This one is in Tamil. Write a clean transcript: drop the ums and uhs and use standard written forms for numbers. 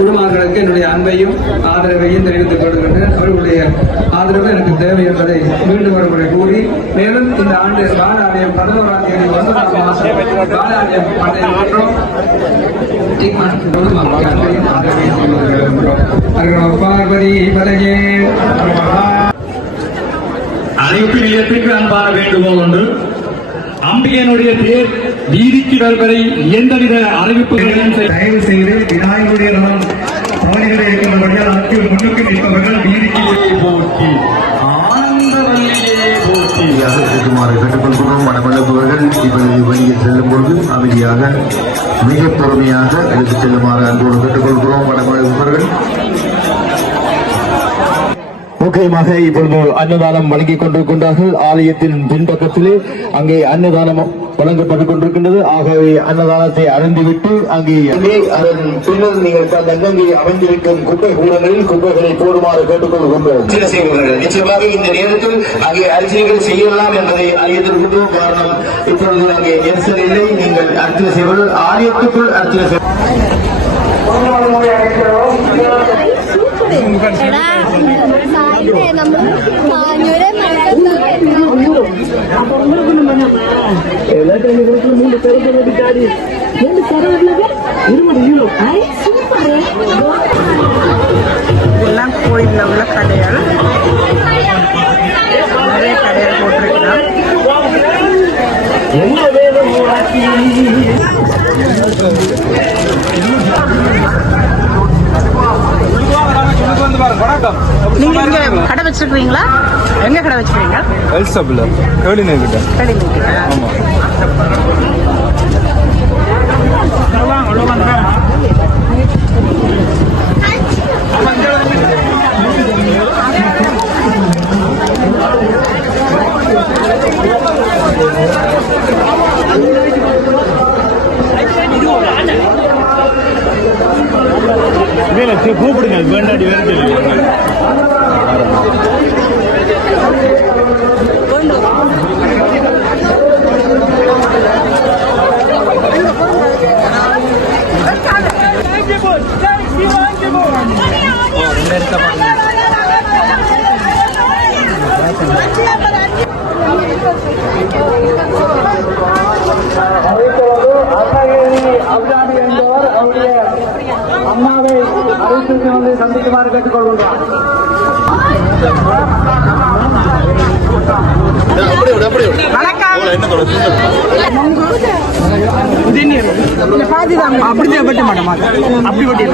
குருமார்களுக்கு என்னுடைய அன்பையும் ஆதரவையும் தெரிவித்துக் கொள்கின்றேன். அவர்களுடைய ஆதரவு எனக்கு தேவை என்பதை மீண்டும் ஒருமுறை கூறி, மேலும் இந்த ஆண்டு பாலாலயம் 11ஆம் தேதி 9ஆம் மாதம் பாலாலயம் பண்டிகை பார்வதி பதகே. அழைப்பு நிலையத்திற்கு அன்பான வேண்டுகோள் ஒன்று. அம்பிகையினுடைய தேர் வீதிக்கு வருவதை எந்தவித அறிவிப்புகளையும் தயவு செய்து விநாயகருடைய நலம் பவனிகளை இருக்கின்றவர்கள் அதற்கு முன்னுக்கு நிற்பவர்கள் வீதிக்கு போட்டி ஆனந்தவல்லியே போட்டி இருக்குமாறு கேட்டுக்கொள்கிறோம். வடமண்டபவர்கள் இப்பொழுது வெளியில் செல்லும் பொழுது அமைதியாக மிக பொறுமையாக எடுத்துச் செல்லுமாறு அன்போடு கேட்டுக்கொள்கிறோம். வடமண்டபவர்கள் முக்கியமாக இப்பொழுது அன்னதானம் வழங்கிக் கொண்டிருக்கின்றார்கள். ஆலயத்தின் பின்பக்கத்திலே அங்கே அன்னதானம் வழங்கப்பட்டுக் கொண்டிருக்கின்றது. ஆகவே அன்னதானத்தை அடைந்துவிட்டு அங்கே அதன் பின்னர் நீங்கள் அங்கே அமைந்திருக்கும் குப்பை கூடங்களில் குப்பைகளை போடுமாறு கேட்டுக்கொள்கின்றோம். நிச்சயமாக இந்த நேரத்தில் அங்கே அர்ச்சனைகள் செய்யலாம் என்பதை அறியத்திருக்கின்றோம். காரணம் இப்பொழுது அங்கே நெரிசல் இல்லை. நீங்கள் அர்ச்சனை செய்வர்கள் ஆலயத்துக்குள் அர்ச்சனை செய்ய எல்லாம் கோயிலில் உள்ள கடைகள், நிறைய கடைகள் போட்டிருக்கலாம். நீங்க இங்க கடை வச்சிருக்கீங்களா? எங்க கடை வச்சிருக்கீங்க? எல்சப்ல கேளினை கிட்ட. கூப்பிடுங்க வேண்டாடி வேறு அம்மாவை அரசுக்கு வந்து சந்திக்குமாறு கேட்டுக்கொள்கின்றார். வணக்கம். அப்படி பட்ட மாட்டோம். அப்படி பட்டி